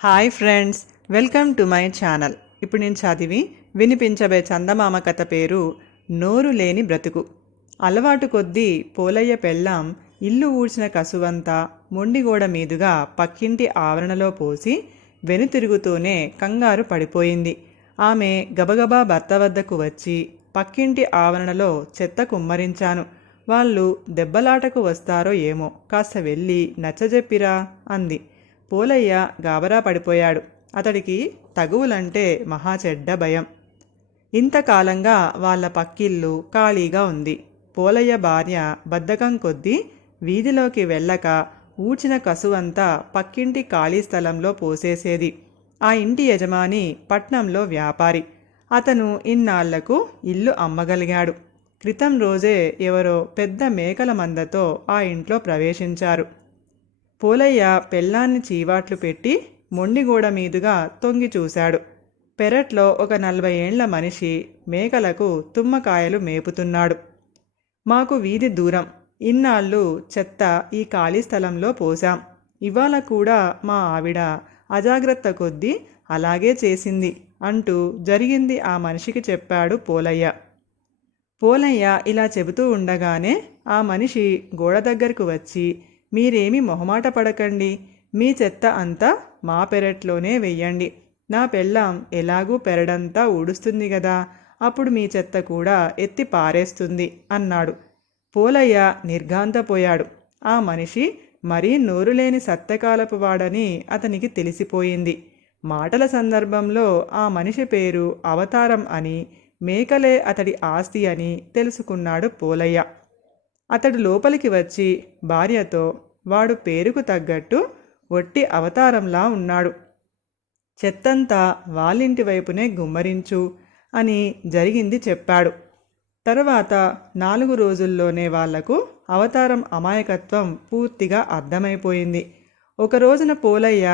Hi friends, welcome to my channel. ఇప్పుడు నేను చదివి వినిపించబే చందమామ కథ పేరు నోరు లేని బ్రతుకు. అలవాటు కొద్దీ పోలయ్య పెళ్ళాం ఇల్లు ఊడ్చిన కసువంతా మొండిగోడ మీదుగా పక్కింటి ఆవరణలో పోసి వెనుతిరుగుతూనే కంగారు పడిపోయింది. ఆమె గబగబా భర్త వద్దకు వచ్చి, పక్కింటి ఆవరణలో చెత్త కుమ్మరించాను, వాళ్ళు దెబ్బలాటకు వస్తారో ఏమో, కాస్త వెళ్ళి నచ్చజెప్పిరా అంది. పోలయ్య గాబరా పడిపోయాడు. అతడికి తగువులంటే మహా చెడ్డ భయం. ఇంతకాలంగా వాళ్ళ పక్కిల్లు ఖాళీగా ఉంది. పోలయ్య భార్య బద్ధకం కొద్దీ వీధిలోకి వెళ్ళక ఊడ్చిన కసువంతా పక్కింటి ఖాళీ స్థలంలో పోసేసేది. ఆ ఇంటి యజమాని పట్నంలో వ్యాపారి. అతను ఇన్నాళ్లకు ఇల్లు అమ్మగలిగాడు. క్రితం రోజే ఎవరో పెద్ద మేకల మందతో ఆ ఇంట్లో ప్రవేశించారు. పోలయ్య పెళ్ళాన్ని చీవాట్లు పెట్టి మొండిగోడ మీదుగా తొంగి చూశాడు. పెరట్లో ఒక 40 ఏండ్ల మనిషి మేకలకు తుమ్మకాయలు మేపుతున్నాడు. మాకు వీధి దూరం, ఇన్నాళ్ళు చెత్త ఈ ఖాళీ స్థలంలో పోశాం. ఇవాళ కూడా మా ఆవిడ అజాగ్రత్త కొద్దీ అలాగే చేసింది అంటూ జరిగింది ఆ మనిషికి చెప్పాడు పోలయ్య. పోలయ్య ఇలా చెబుతూ ఉండగానే ఆ మనిషి గోడ దగ్గరకు వచ్చి, మీరేమీ మొహమాట పడకండి, మీ చెత్త అంతా మా పెరట్లోనే వెయ్యండి. నా పెళ్ళాం ఎలాగూ పెరడంతా ఊడుస్తుంది గదా, అప్పుడు మీ చెత్త కూడా ఎత్తి పారేస్తుంది అన్నాడు. పోలయ్య నిర్ఘాంతపోయాడు. ఆ మనిషి మరీ నోరులేని సత్యకాలపు వాడని అతనికి తెలిసిపోయింది. మాటల సందర్భంలో ఆ మనిషి పేరు అవతారం అని, మేకలే అతడి ఆస్తి అని తెలుసుకున్నాడు పోలయ్య. అతడు లోపలికి వచ్చి భార్యతో, వాడు పేరుకు తగ్గట్టు ఒట్టి అవతారంలా ఉన్నాడు, చెత్తంతా వాళ్ళింటి వైపునే గుమ్మరించు అని జరిగింది చెప్పాడు. తరువాత 4 రోజుల్లోనే వాళ్లకు అవతారం అమాయకత్వం పూర్తిగా అర్థమైపోయింది. ఒక రోజున పోలయ్య,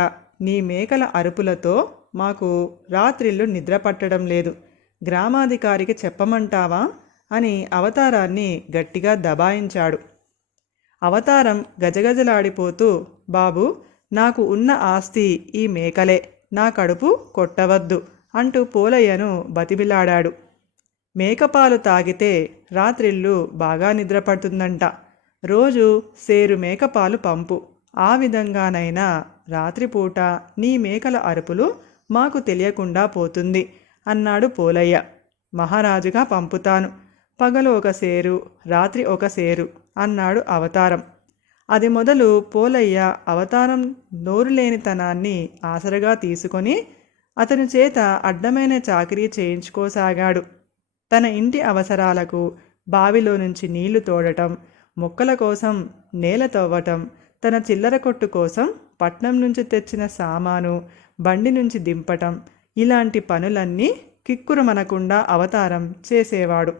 నీ మేకల అరుపులతో మాకు రాత్రిళ్ళు నిద్ర పట్టడం లేదు, గ్రామాధికారికి చెప్పమంటావా అని అవతారాన్ని గట్టిగా దబాయించాడు. అవతారం గజగజలాడిపోతూ, బాబు, నాకు ఉన్న ఆస్తి ఈ మేకలే, నా కడుపు కొట్టవద్దు అంటూ పోలయ్యను బతిమిలాడాడు. మేకపాలు తాగితే రాత్రిళ్ళు బాగా నిద్రపడుతుందంట, రోజు సేరు మేకపాలు పంపు, ఆ విధంగానైనా రాత్రిపూట నీ మేకల అరుపులు మాకు తెలియకుండా పోతుంది అన్నాడు పోలయ్య. మహారాజుగా పంపుతాను, పగలు ఒక సేరు, రాత్రి ఒక సేరు అన్నాడు అవతారం. అది మొదలు పోలయ్య అవతారం నోరులేనితనాన్ని ఆసరగా తీసుకొని అతని చేత అడ్డమైన చాకిరీ చేయించుకోసాగాడు. తన ఇంటి అవసరాలకు బావిలో నుంచి నీళ్లు తోడటం, మొక్కల కోసం నేల తవ్వటం, తన చిల్లర కొట్టు కోసం పట్నం నుంచి తెచ్చిన సామాను బండి నుంచి దింపటం, ఇలాంటి పనులన్నీ కిక్కురుమనకుండా అవతారం చేసేవాడు.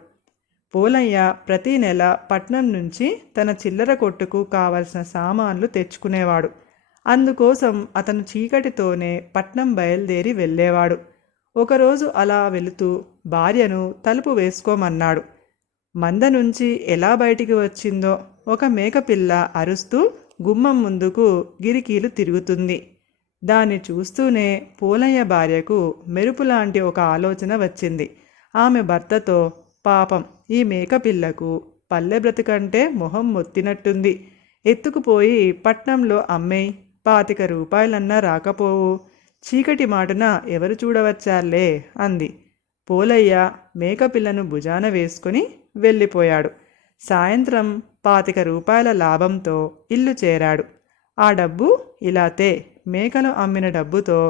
పోలయ్య ప్రతీ నెల పట్నం నుంచి తన చిల్లర కొట్టుకు కావలసిన సామాన్లు తెచ్చుకునేవాడు. అందుకోసం అతను చీకటితోనే పట్నం బయలుదేరి వెళ్ళేవాడు. ఒకరోజు అలా వెళుతూ భార్యను తలుపు వేసుకోమన్నాడు. మంద నుంచి ఎలా బయటికి వచ్చిందో ఒక మేకపిల్ల అరుస్తూ గుమ్మం ముందుకు గిరికీలు తిరుగుతుంది. దాన్ని చూస్తూనే పోలయ్య భార్యకు మెరుపులాంటి ఒక ఆలోచన వచ్చింది. ఆమె భర్తతో, పాపం, ఈ మేకపిల్లకు పల్లె బ్రతుకంటే మొహం మొత్తినట్టుంది, ఎత్తుకుపోయి పట్నంలో అమ్మేయ్, 25 రూపాయలన్నా రాకపోవు, చీకటి మాటున ఎవరు చూడవచ్చాలే అంది. పోలయ్య మేకపిల్లను భుజాన వేసుకుని వెళ్ళిపోయాడు. సాయంత్రం 25 రూపాయల లాభంతో ఇల్లు చేరాడు. ఆ డబ్బు ఇలాతే, మేకలు అమ్మిన డబ్బుతో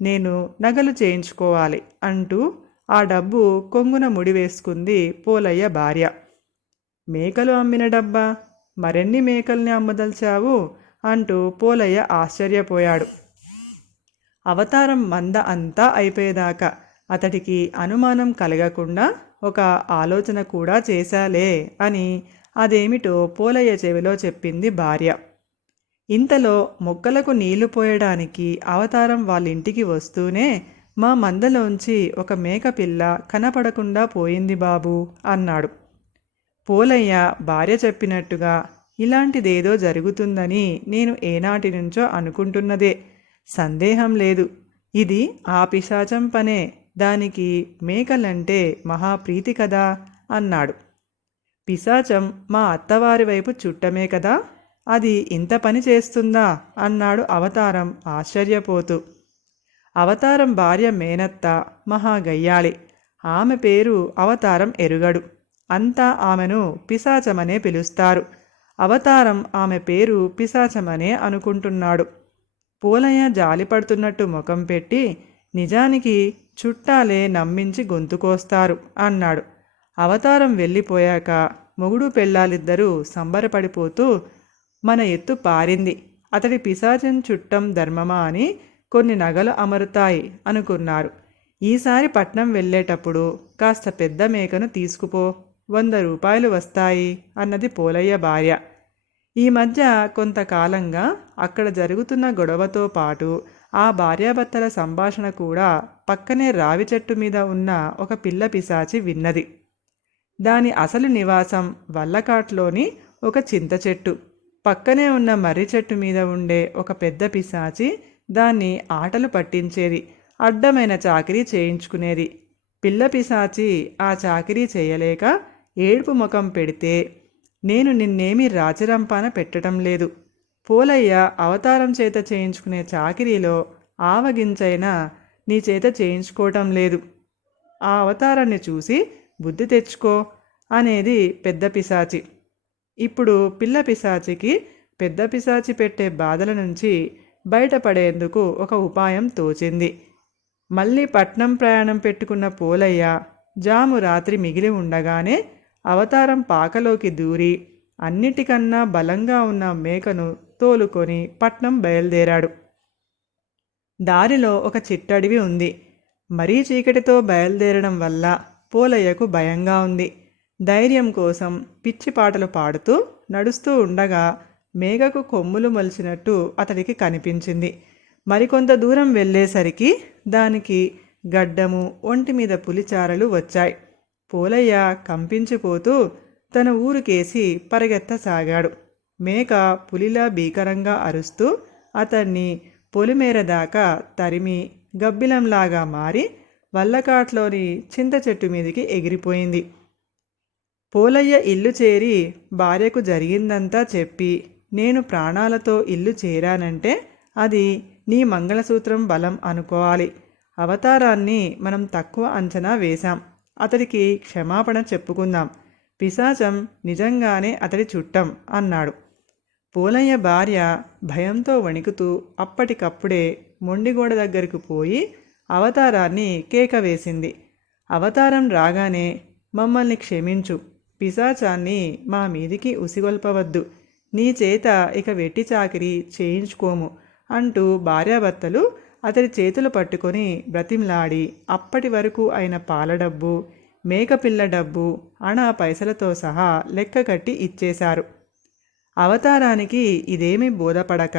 నేను నగలు చేయించుకోవాలి అంటూ ఆ డబ్బు కొంగున ముడివేసుకుంది పోలయ్య భార్య. మేకలు అమ్మిన డబ్బా, మరెన్ని మేకల్ని అమ్మదలిచావు అంటూ పోలయ్య ఆశ్చర్యపోయాడు. అవతారం మంద అంతా అయిపోయేదాకా అతడికి అనుమానం కలగకుండా ఒక ఆలోచన కూడా చేశాలే అని అదేమిటో పోలయ్య చెవిలో చెప్పింది భార్య. ఇంతలో మొక్కలకు నీళ్లు పోయడానికి అవతారం వాళ్ళింటికి వస్తూనే, మా మందలోంచి ఒక మేకపిల్ల కనపడకుండా పోయింది బాబు అన్నాడు. పోలయ్య భార్య చెప్పినట్టుగా, ఇలాంటిదేదో జరుగుతుందని నేను ఏనాటి నుంచో అనుకుంటున్నదే, సందేహం లేదు, ఇది ఆ పిశాచం పనే, దానికి మేకలంటే మహాప్రీతి కదా అన్నాడు. పిశాచం మా అత్తవారి వైపు చుట్టమే కదా, అది ఇంత పని చేస్తుందా అన్నాడు అవతారం ఆశ్చర్యపోతూ. అవతారం భార్య మేనత్త మహాగయ్యాళి. ఆమె పేరు అవతారం ఎరుగడు. అంతా ఆమెను పిశాచమనే పిలుస్తారు. అవతారం ఆమె పేరు పిశాచమనే అనుకుంటున్నాడు. పూలయ్య జాలిపడుతున్నట్టు ముఖం పెట్టి, నిజానికి చుట్టాలే నమ్మించి గొంతుకోస్తారు అన్నాడు. అవతారం వెళ్ళిపోయాక మొగుడు పెళ్ళాలిద్దరూ సంబరపడిపోతూ, మన ఎత్తు పారింది, అతడి పిశాచం చుట్టం ధర్మమా అని కొన్ని నగలు అమరుతాయి అనుకున్నారు. ఈసారి పట్నం వెళ్ళేటప్పుడు కాస్త పెద్ద మేకను తీసుకుపో, 100 రూపాయలు వస్తాయి అన్నది పోలయ్య భార్య. ఈ మధ్య కొంతకాలంగా అక్కడ జరుగుతున్న గొడవతో పాటు ఆ భార్యాభర్తల సంభాషణ కూడా పక్కనే రావి చెట్టు మీద ఉన్న ఒక పిల్ల పిశాచి విన్నది. దాని అసలు నివాసం వల్లకాట్లోని ఒక చింత చెట్టు. పక్కనే ఉన్న మర్రి చెట్టు మీద ఉండే ఒక పెద్ద పిశాచి దాన్ని ఆటలు పట్టించేది, అడ్డమైన చాకిరీ చేయించుకునేది. పిల్ల పిశాచి ఆ చాకిరీ చేయలేక ఏడుపు ముఖం పెడితే, నేను నిన్నేమీ రాజరంపాన పెట్టడం లేదు, పోలయ్య అవతారం చేత చేయించుకునే చాకిరీలో ఆవగించైనా నీ చేత చేయించుకోవటం లేదు, ఆ అవతారాన్ని చూసి బుద్ధి తెచ్చుకో అనేది పెద్ద పిశాచి. ఇప్పుడు పిల్ల పిశాచికి పెద్ద పిశాచి పెట్టే బాధల నుంచి బయటపడేందుకు ఒక ఉపాయం తోచింది. మళ్ళీ పట్నం ప్రయాణం పెట్టుకున్న పోలయ్య జాము రాత్రి మిగిలి ఉండగానే అవతారం పాకలోకి దూరి అన్నిటికన్నా బలంగా ఉన్న మేకను తోలుకొని పట్నం బయలుదేరాడు. దారిలో ఒక చిట్టడివి ఉంది. మరీ చీకటితో బయలుదేరడం వల్ల పోలయ్యకు భయంగా ఉంది. ధైర్యం కోసం పిచ్చి పాటలు పాడుతూ నడుస్తూ ఉండగా మేకకు కొమ్ములు మొలిచినట్టు అతడికి కనిపించింది. మరికొంత దూరం వెళ్ళేసరికి దానికి గడ్డము, ఒంటి మీద పులిచారలు వచ్చాయి. పోలయ్య కంపించిపోతూ తన ఊరుకేసి పరిగెత్తసాగాడు. మేక పులిలా భీకరంగా అరుస్తూ అతన్ని పొలిమేర దాకా తరిమి గబ్బిలంలాగా మారి వల్లకాట్లోని చింత చెట్టు మీదికి ఎగిరిపోయింది. పోలయ్య ఇల్లు చేరి భార్యకు జరిగిందంతా చెప్పి, నేను ప్రాణాలతో ఇల్లు చేరానంటే అది నీ మంగళసూత్రం బలం అనుకోవాలి. అవతారాన్ని మనం తక్కువ అంచనా వేశాం, అతడికి క్షమాపణ చెప్పుకుందాం, పిశాచం నిజంగానే అతడి చుట్టం అన్నాడు. పోలయ్య భార్య భయంతో వణికుతూ అప్పటికప్పుడే మొండిగోడ దగ్గరకు పోయి అవతారాన్ని కేక వేసింది. అవతారం రాగానే, మమ్మల్ని క్షమించు, పిశాచాన్ని మా మీదికి ఉసిగొల్పవద్దు, నీ చేత ఇక వెట్టి చాకిరీ చేయించుకోము అంటూ భార్యాభర్తలు అతడి చేతులు పట్టుకొని బ్రతిమలాడి అప్పటి వరకు అయిన పాల డబ్బు, మేకపిల్ల డబ్బు, అణా పైసలతో సహా లెక్క కట్టి ఇచ్చేశారు. అవతారానికి ఇదేమీ బోధపడక,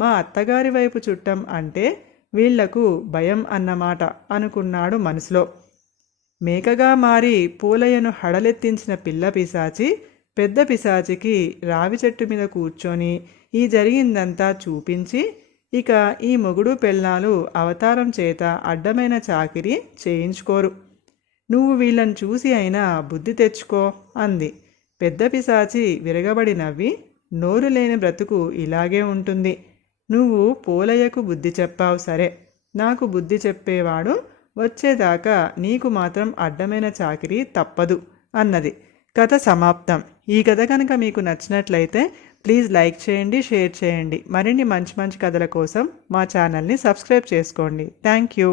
మా అత్తగారి వైపు చుట్టం అంటే వీళ్లకు భయం అన్నమాట అనుకున్నాడు మనసులో. మేకగా మారి పూలయ్యను హడలెత్తించిన పిల్ల పిశాచి పెద్ద పిశాచికి రావి చెట్టు మీద కూర్చొని ఈ జరిగిందంతా చూపించి, ఇక ఈ మొగుడు పెళ్ళాలు అవతారం చేత అడ్డమైన చాకిరీ చేయించుకోరు, నువ్వు వీళ్ళని చూసి అయినా బుద్ధి తెచ్చుకో అంది. పెద్ద పిశాచి విరగబడి నవ్వి, నోరు లేని బ్రతుకు ఇలాగే ఉంటుంది, నువ్వు పోలయ్యకు బుద్ధి చెప్పావు సరే, నాకు బుద్ధి చెప్పేవాడు వచ్చేదాకా నీకు మాత్రం అడ్డమైన చాకిరీ తప్పదు అన్నది. కథ సమాప్తం. ఈ కథ కనుక మీకు నచ్చినట్లయితే ప్లీజ్ లైక్ చేయండి, షేర్ చేయండి. మరిన్ని మంచి మంచి కథల కోసం మా ఛానల్ని సబ్స్క్రైబ్ చేసుకోండి. Thank you.